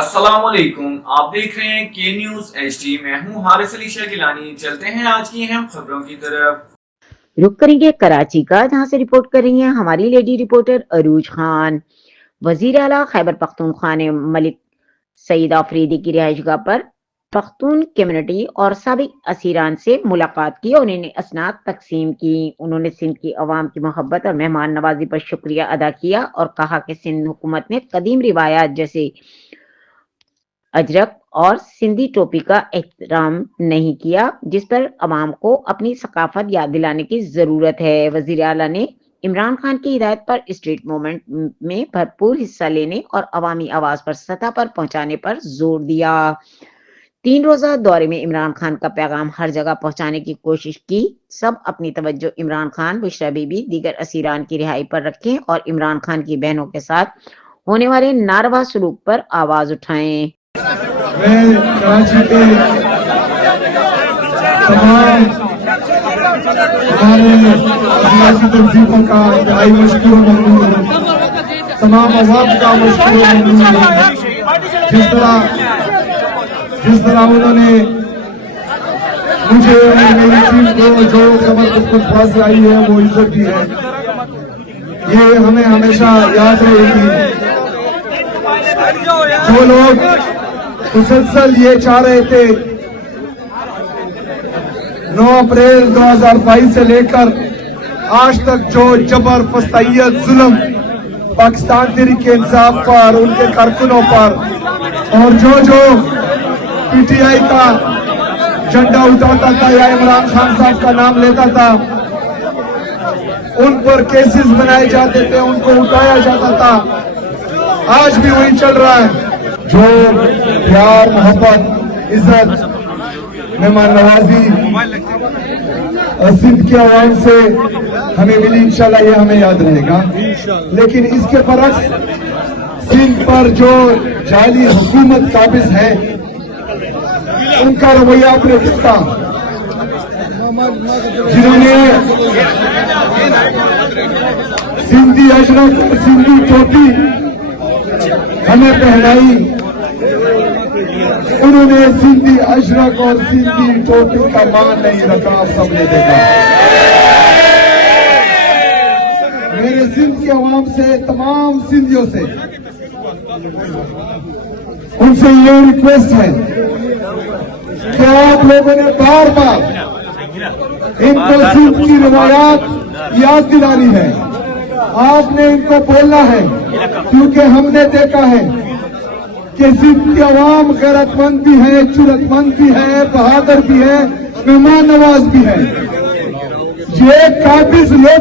अस्सलामुअलैकुम, आप देख रहे हैं के न्यूज HD। मैं हूं हारिस अली शाह गिलानी। चलते हैं आज की अहम खबरों की तरफ। रुक करेंगे कराची का, जहां से रिपोर्ट कर रही हैं हमारी लेडी रिपोर्टर अरूज खान। वजीर आला खैबर पख्तूनख्वा ने मलिक सईद आफरीदी की रिहाइशगाह पर पख्तून कम्युनिटी और साबिक असीरान से मुलाकात की और उन्हें असनाद तकसीम की। उन्होंने सिंध की अवाम की मोहब्बत और मेहमान नवाजी पर शुक्रिया अदा किया और कहा कि सिंध हुकूमत ने कदीम रिवायात जैसे अजरक और सिंधी टोपी का एहतराम नहीं किया, जिस पर अवाम को अपनी सकाफत याद दिलाने की जरूरत है। वजीर आला ने इमरान खान की हिदायत पर स्ट्रीट मूवमेंट में भरपूर हिस्सा लेने और अवामी आवाज पर सतह पर पहुंचाने पर जोर दिया। 3 रोजा दौरे में इमरान खान का पैगाम हर जगह पहुंचाने की कोशिश की। सब अपनी तवज्जो इमरान खान, बुशरा बीबी, दीगर असीरान की रिहाई पर रखें और इमरान खान की बहनों के साथ होने वाले नारवा सलूक पर आवाज उठाएं। मैं कराची के तमाम हमारे सियासी तंजीमों का इंतहाई मशकूर ममनून हूँ, तमाम अवाम का मशकूर ममनून हूँ। जिस तरह उन्होंने मुझे और मेरी टीम को जो जबरदस्त फांसी आई है वो इज्जत दी है, ये हमें हमेशा याद रहेगी। जो लोग मुसलसल ये चाह रहे थे 9 अप्रैल 2022 से लेकर आज तक जो जबर, फस्तैयत, जुल्म पाकिस्तान तहरीक इंसाफ पर, उनके कारकुनों पर और जो PTI का झंडा उठाता था या इमरान खान साहब का नाम लेता था, उन पर केसेस बनाए जाते थे, उनको उठाया जाता था। आज भी वही चल रहा है। जो प्यार, मोहब्बत, इज्जत, मेहमान नवाजी सिंध के अवाम से हमें मिली, इंशाल्लाह ये हमें याद रहेगा। लेकिन इसके बरक्स सिंध पर जो जाली हुकूमत काबिज है, उनका रवैया आपने देखा, जिन्होंने सिंधी अजरक और सिंधी टोपी हमें पहनाई, उन्होंने सिंधी अजरक और सिंधी टोपी का मान नहीं रखा। आप सबने देखा। मेरे सिंध के अवाम से, तमाम सिंधियों से, उनसे ये रिक्वेस्ट है कि आप लोगों ने बार बार इनको सिंध की रिवायात याद दिलानी है। आपने इनको बोलना है, क्योंकि हमने देखा है कि सिंध की अवाम गैरतमंद भी है, जुर्रतमंद भी है, बहादुर भी है, मेहमान नवाज भी है। ये काबिज लोग